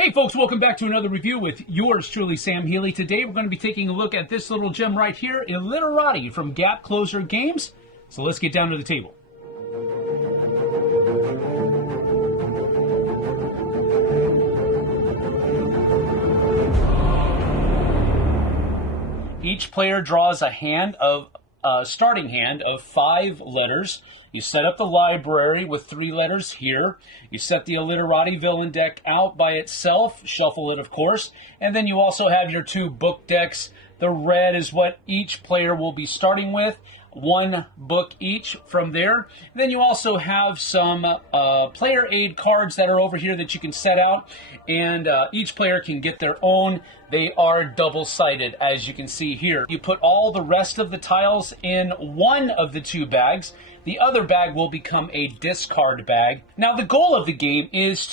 Hey folks, welcome back to another review with yours truly, Sam Healy. Today we're going to be taking a look at this little gem right here, Illiterati from Gap Closer Games. So let's get down to the table. Each player draws a starting hand of 5 letters. You set up the library with 3 letters here. You set the Illiterati villain deck out by itself, shuffle it of course, and then you also have your 2 book decks. The red is what each player will be starting with, 1 book each from there. Then you also have some player aid cards that are over here that you can set out, and each player can get their own. They are double-sided, as you can see here. You put all the rest of the tiles in one of the 2 bags. The other bag will become a discard bag. Now, the goal of the game is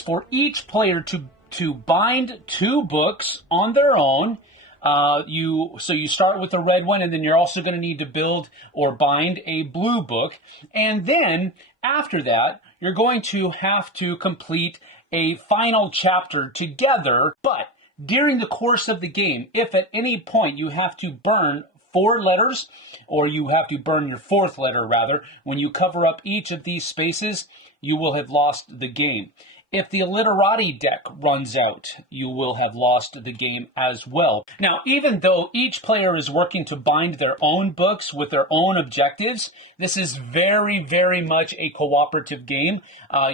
for each player to bind 2 books on their own. So you start with the red one, and then you're also going to need to build or bind a blue book. And then after that, you're going to have to complete a final chapter together. But during the course of the game, if at any point you have to burn 4 letters, or you have to burn your 4th letter rather, when you cover up each of these spaces, you will have lost the game. If the Illiterati deck runs out, you will have lost the game as well. Now, even though each player is working to bind their own books with their own objectives, this is very, very much a cooperative game.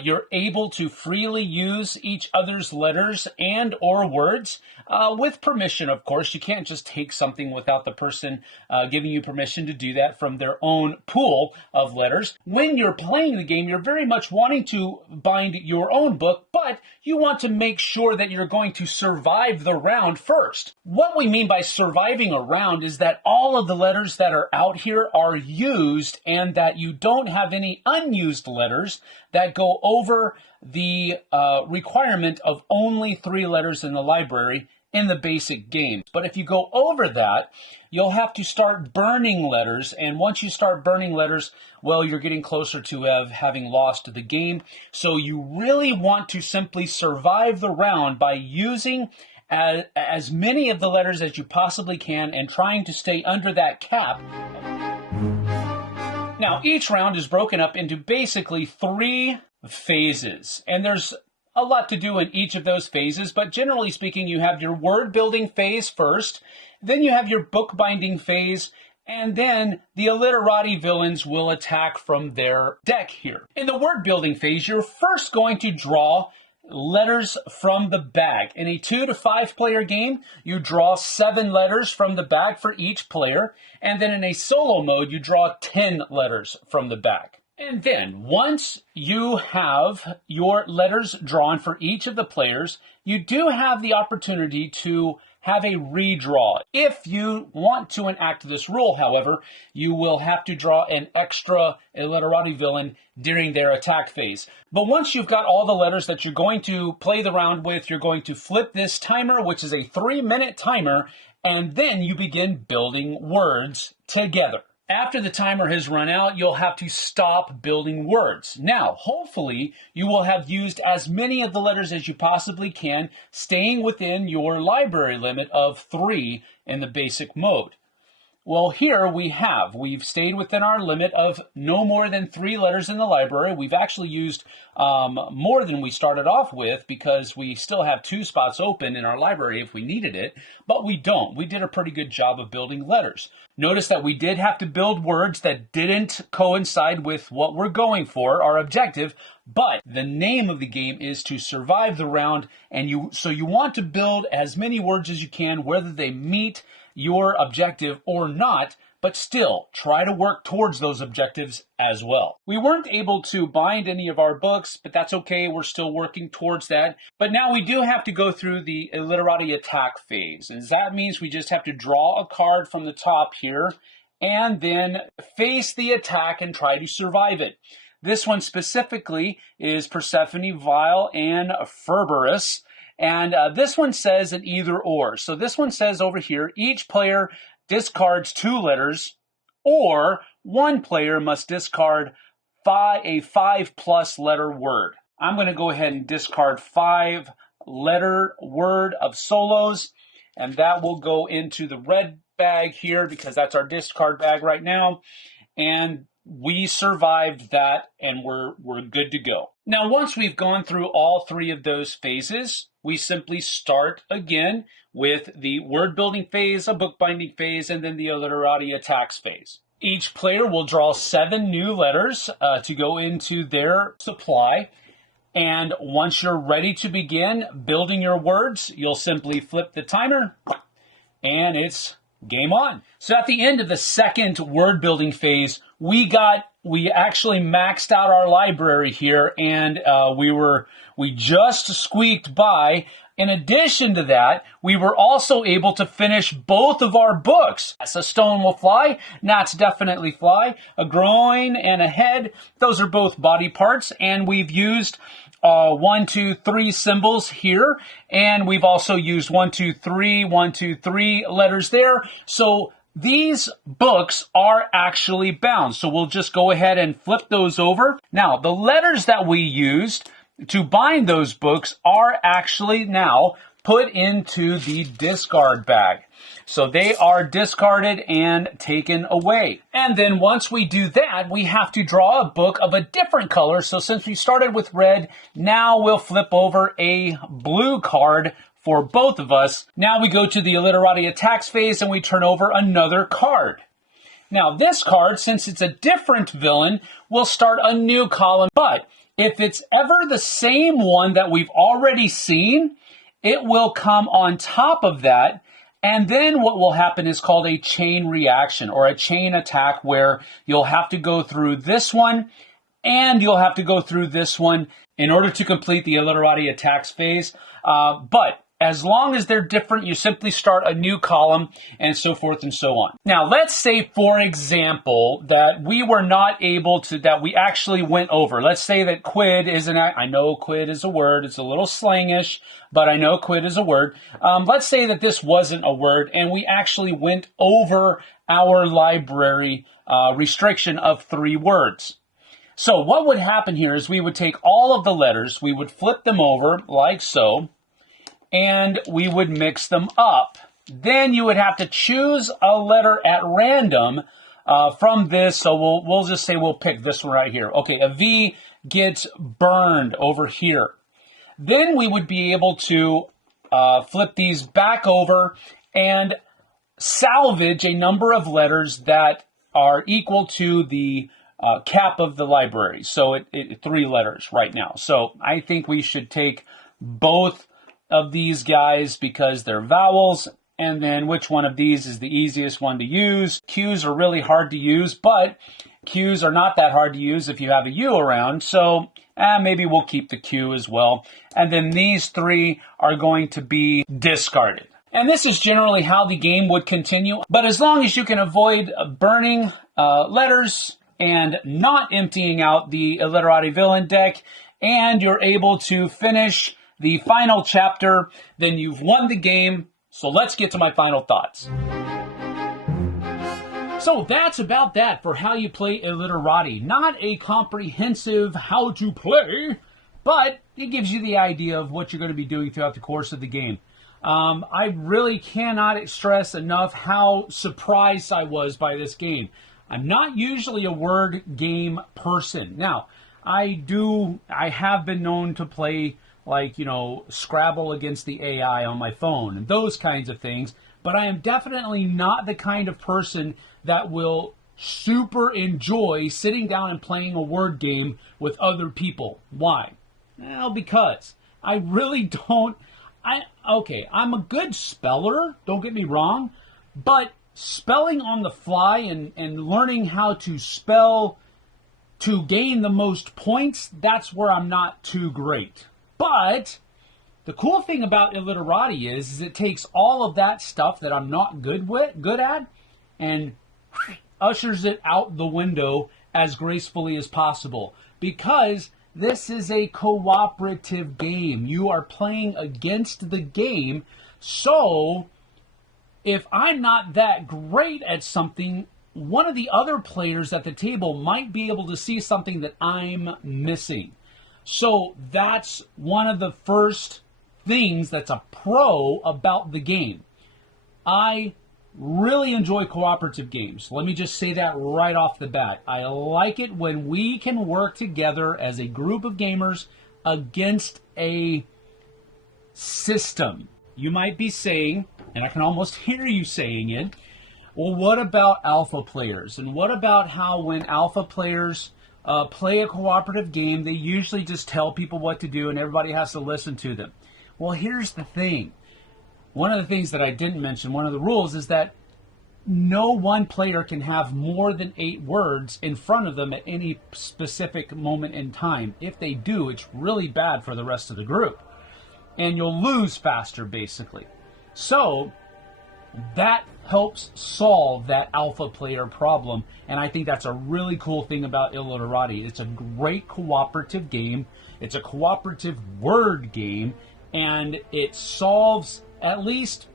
You're able to freely use each other's letters and or words with permission, of course. You can't just take something without the person giving you permission to do that from their own pool of letters. When you're playing the game, you're very much wanting to bind your own book, but you want to make sure that you're going to survive the round first. What we mean by surviving a round is that all of the letters that are out here are used, and that you don't have any unused letters that go over the requirement of only 3 letters in the library in the basic game. But if you go over that, you'll have to start burning letters, and once you start burning letters, well, you're getting closer to having lost the game. So you really want to simply survive the round by using as many of the letters as you possibly can and trying to stay under that cap. Now, each round is broken up into basically 3 phases, and there's a lot to do in each of those phases, but generally speaking, you have your word building phase first, then you have your book binding phase, and then the Illiterati villains will attack from their deck here. In the word building phase, you're first going to draw letters from the bag. In a 2 to 5 player game, you draw 7 letters from the bag for each player, and then in a solo mode, you draw 10 letters from the bag. And then, once you have your letters drawn for each of the players, you do have the opportunity to have a redraw. If you want to enact this rule, however, you will have to draw an extra Illiterati villain during their attack phase. But once you've got all the letters that you're going to play the round with, you're going to flip this timer, which is a 3-minute timer, and then you begin building words together. After the timer has run out, you'll have to stop building words. Now, hopefully, you will have used as many of the letters as you possibly can, staying within your library limit of 3 in the basic mode. Well, here we've stayed within our limit of no more than 3 letters in the library. We've actually used more than we started off with because we still have 2 spots open in our library if we needed it, but we don't. We did a pretty good job of building letters. Notice that we did have to build words that didn't coincide with what we're going for, our objective, but the name of the game is to survive the round, and so you want to build as many words as you can, whether they meet your objective or not, but still try to work towards those objectives as well. We weren't able to bind any of our books, but that's okay. We're still working towards that. But now we do have to go through the Illiterati attack phase, and that means we just have to draw a card from the top here and then face the attack and try to survive it. This one specifically is Persephone, Vile, and Ferberus. And this one says an either or. So this one says over here, each player discards 2 letters, or one player must discard a 5+ letter word. I'm going to go ahead and discard 5 letter word of solos, and that will go into the red bag here because that's our discard bag right now. And we survived that, and we're good to go. Now, once we've gone through all three of those phases, we simply start again with the word building phase, a bookbinding phase, and then the illiterati attacks phase. Each player will draw 7 new letters to go into their supply. And once you're ready to begin building your words, you'll simply flip the timer, and it's game on. So at the end of the second word building phase, we actually maxed out our library here, and we just squeaked by. In addition to that, we were also able to finish both of our books. Yes, a stone will fly, gnats definitely fly, a groin and a head, those are both body parts, and we've used 1, 2, 3 symbols here, and we've also used 1, 2, 3, 1, 2, 3 letters there. So these books are actually bound. So we'll just go ahead and flip those over. Now, the letters that we used to bind those books are actually now put into the discard bag. So they are discarded and taken away. And then once we do that, we have to draw a book of a different color. So since we started with red, now we'll flip over a blue card for both of us. Now we go to the illiterati attacks phase and we turn over another card. Now this card, since it's a different villain, will start a new column. But if it's ever the same one that we've already seen, it will come on top of that. And then what will happen is called a chain reaction or a chain attack, where you'll have to go through this one and you'll have to go through this one in order to complete the illiterati attacks phase. But as long as they're different, you simply start a new column and so forth and so on. Now, let's say, for example, that we were not able to, that we actually went over. Let's say that quid is I know quid is a word. It's a little slangish, but I know quid is a word. Let's say that this wasn't a word and we actually went over our library restriction of 3 words. So what would happen here is we would take all of the letters, we would flip them over like so, and we would mix them up. Then you would have to choose a letter at random from this. So we'll just say we'll pick this one right here. Okay, a V gets burned over here. Then we would be able to flip these back over and salvage a number of letters that are equal to the cap of the library. So 3 letters right now. So I think we should take both of these guys because they're vowels, and then which one of these is the easiest one to use. Q's are really hard to use, but Q's are not that hard to use if you have a U around, so maybe we'll keep the Q as well. And then these 3 are going to be discarded. And this is generally how the game would continue, but as long as you can avoid burning letters and not emptying out the illiterati villain deck, and you're able to finish the final chapter, then you've won the game. So let's get to my final thoughts. So that's about that for how you play illiterati. Not a comprehensive how to play, but it gives you the idea of what you're going to be doing throughout the course of the game. I really cannot stress enough how surprised I was by this game. I'm not usually a word game person. Now, I have been known to play, like, Scrabble against the AI on my phone and those kinds of things. But I am definitely not the kind of person that will super enjoy sitting down and playing a word game with other people. Why? Well, because I really don't. I'm a good speller, don't get me wrong, but spelling on the fly and learning how to spell to gain the most points, that's where I'm not too great. But the cool thing about illiterati is it takes all of that stuff that I'm not good at and ushers it out the window as gracefully as possible, because this is a cooperative game. You are playing against the game, so if I'm not that great at something, one of the other players at the table might be able to see something that I'm missing. So that's one of the first things that's a pro about the game. I really enjoy cooperative games. Let me just say that right off the bat. I like it when we can work together as a group of gamers against a system. You might be saying, and I can almost hear you saying it, well, what about alpha players? And what about how when alpha players play a cooperative game, they usually just tell people what to do and everybody has to listen to them? Well, here's the thing. One of the things that I didn't mention, one of the rules, is that no one player can have more than 8 words in front of them at any specific moment in time. If they do, it's really bad for the rest of the group. And you'll lose faster, basically. So that helps solve that alpha player problem, and I think that's a really cool thing about Illiterati. It's a great cooperative game. It's a cooperative word game, and it solves at least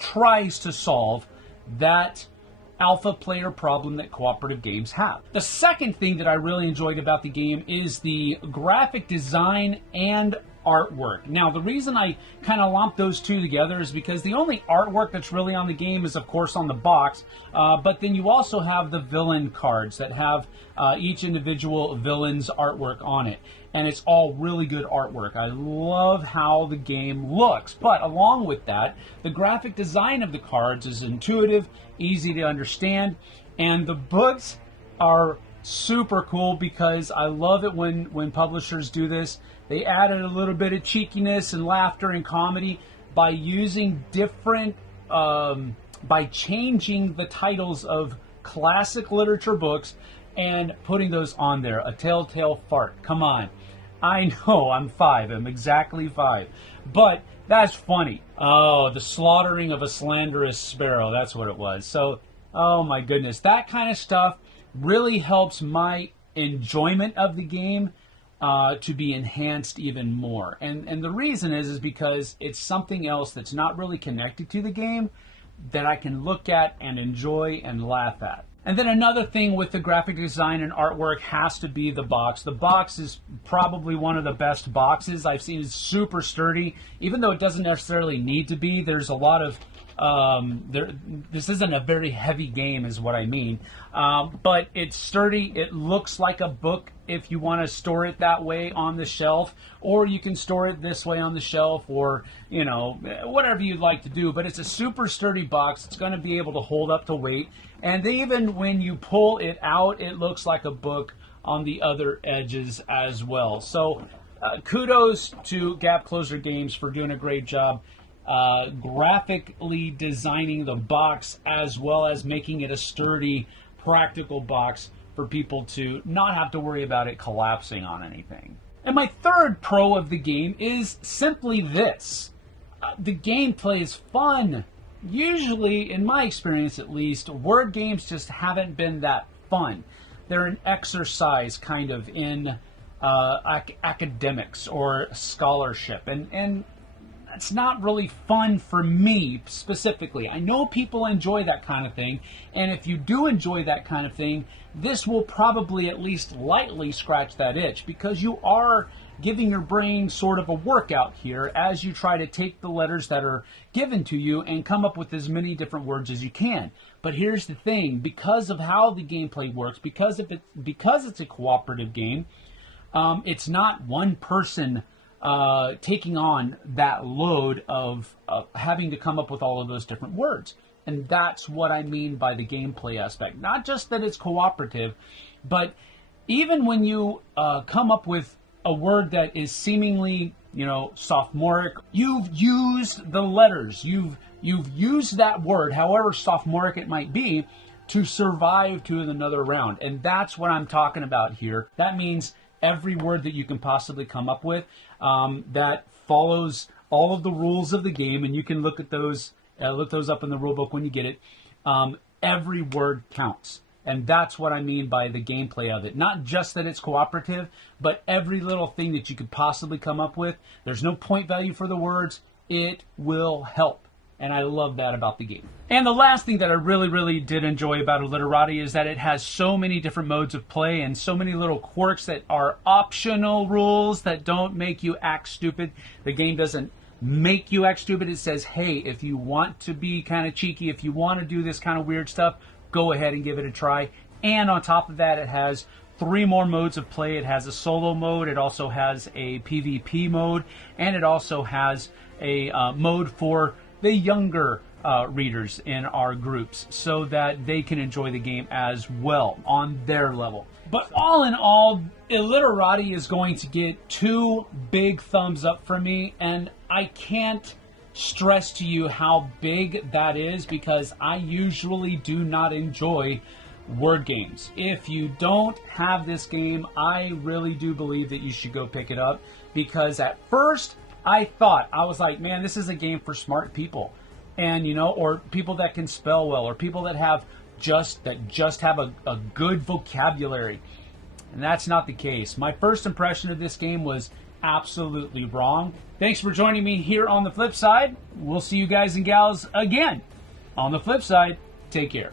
tries to solve that alpha player problem that cooperative games have. The second thing that I really enjoyed about the game is the graphic design and artwork. Now, the reason I kind of lumped those two together is because the only artwork that's really on the game is, of course, on the box, but then you also have the villain cards that have each individual villain's artwork on it, and it's all really good artwork. I love how the game looks, but along with that, the graphic design of the cards is intuitive, easy to understand, and the books are super cool because I love it when publishers do this. They added a little bit of cheekiness and laughter and comedy by using different, by changing the titles of classic literature books and putting those on there. A Telltale Fart. Come on. I know I'm 5. I'm exactly 5. But that's funny. Oh, the slaughtering of a slanderous sparrow. That's what it was. So, oh my goodness. That kind of stuff really helps my enjoyment of the game to be enhanced even more. And the reason is because it's something else that's not really connected to the game that I can look at and enjoy and laugh at. And then another thing with the graphic design and artwork has to be the box. The box is probably one of the best boxes I've seen. It's super sturdy, even though it doesn't necessarily need to be. There's a lot of this isn't a very heavy game is what I mean, but it's sturdy. It looks like a book if you want to store it that way on the shelf, or you can store it this way on the shelf, or whatever you'd like to do. But it's a super sturdy box. It's going to be able to hold up to weight, and even when you pull it out, it looks like a book on the other edges as well. So kudos to Gap Closer Games for doing a great job graphically designing the box, as well as making it a sturdy, practical box for people to not have to worry about it collapsing on anything. And my third pro of the game is simply this. The gameplay is fun. Usually, in my experience at least, word games just haven't been that fun. They're an exercise kind of in academics or scholarship, and it's not really fun for me specifically. I know people enjoy that kind of thing, and if you do enjoy that kind of thing, this will probably at least lightly scratch that itch, because you are giving your brain sort of a workout here as you try to take the letters that are given to you and come up with as many different words as you can. But here's the thing, because of how the gameplay works, because it's a cooperative game, it's not one person taking on that load of having to come up with all of those different words. And that's what I mean by the gameplay aspect. Not just that it's cooperative, but even when you come up with a word that is seemingly, sophomoric, you've used the letters. You've used that word, however sophomoric it might be, to survive to another round. And that's what I'm talking about here. That means every word that you can possibly come up with that follows all of the rules of the game, and you can look those up in the rule book when you get it. Every word counts, and that's what I mean by the gameplay of it. Not just that it's cooperative, but every little thing that you could possibly come up with. There's no point value for the words. It will help. And I love that about the game. And the last thing that I really did enjoy about Illiterati is that it has so many different modes of play and so many little quirks that are optional rules that don't make you act stupid. The game doesn't make you act stupid. It says, hey, if you want to be kind of cheeky, if you want to do this kind of weird stuff, go ahead and give it a try. And on top of that, it has 3 more modes of play. It has a solo mode, it also has a PvP mode, and it also has a mode for the younger readers in our groups so that they can enjoy the game as well on their level. But all in all, Illiterati is going to get 2 big thumbs up from me, and I can't stress to you how big that is because I usually do not enjoy word games. If you don't have this game, I really do believe that you should go pick it up, because at first I was like, man, this is a game for smart people, and or people that can spell well, or people that have just have a good vocabulary. And that's not the case. My first impression of this game was absolutely wrong. Thanks for joining me here on the Flip Side. We'll see you guys and gals again on the Flip Side. Take care.